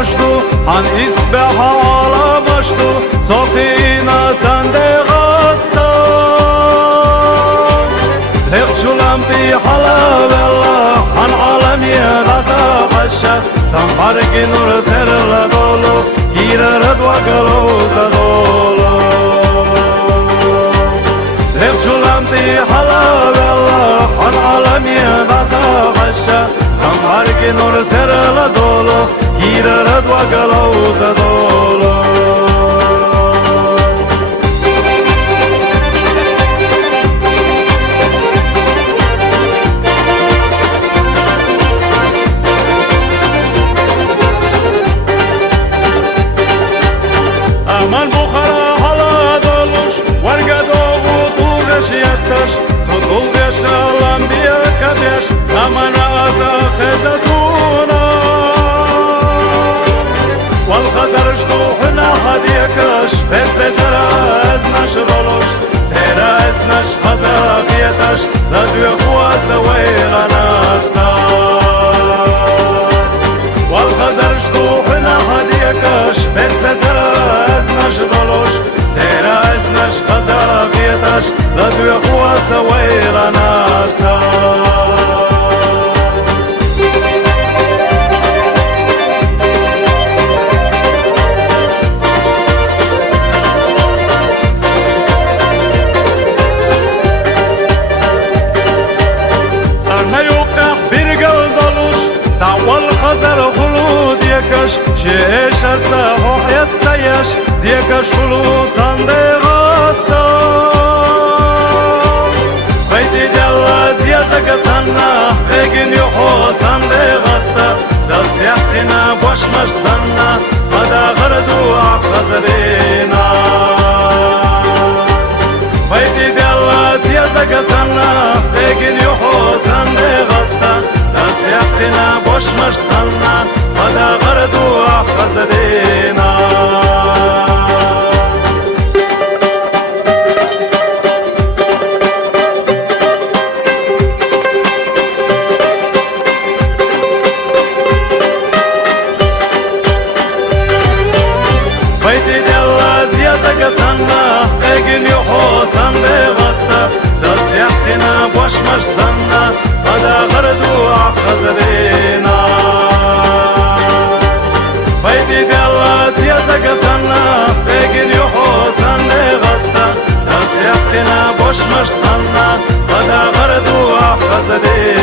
مشتو عن إسبح على مشتو صوتينا سندي غاستا لغشو لامتي حلا بالله عن عالمي راسا خشا سنبارك نور سر لدولو كير ردوا قلو زدولو لغشو لامتي حلا بالله عن عالمي راسا خشا سنبارك نور سر لدولو كير ردوا قلو زدولو من بخرا حالا دلوش ورگا دوغو دوغش یتش تو دوغش علم بیا کبیش امن ازا خزسونا والخزرش دوحنا حدیکش بس بسر از نش رولوش زیر از نش خزافیتش لدوی خوا سویل نستا والخزرش دوحنا حدیکش بس بسر از نش دلوش زیر از نش خزافیتش لدوی خوا سویل نستا سوال خزر خلود یکش شیشت سهوح یستیش دیکش خلوص اندغاستا خیدی دلز یزگ سنه بگین یخو سندغاستا زز دیحتینا باشمش سنه قدا غردو خزرینا خیدی دلز یزگ سنه بگین یخو سندغاستا زز دیحتینا باشمش سنه قدا غردو خزرینا سنة قاقن يحو سنة غستا زاز يحقنا بوشمش سنة قدا غردو خزرينا فايدي ديالا سيازك سنة قاقن يحو سنة غستا زاز يحقنا بوشمش سنة قدا غردو خزرينا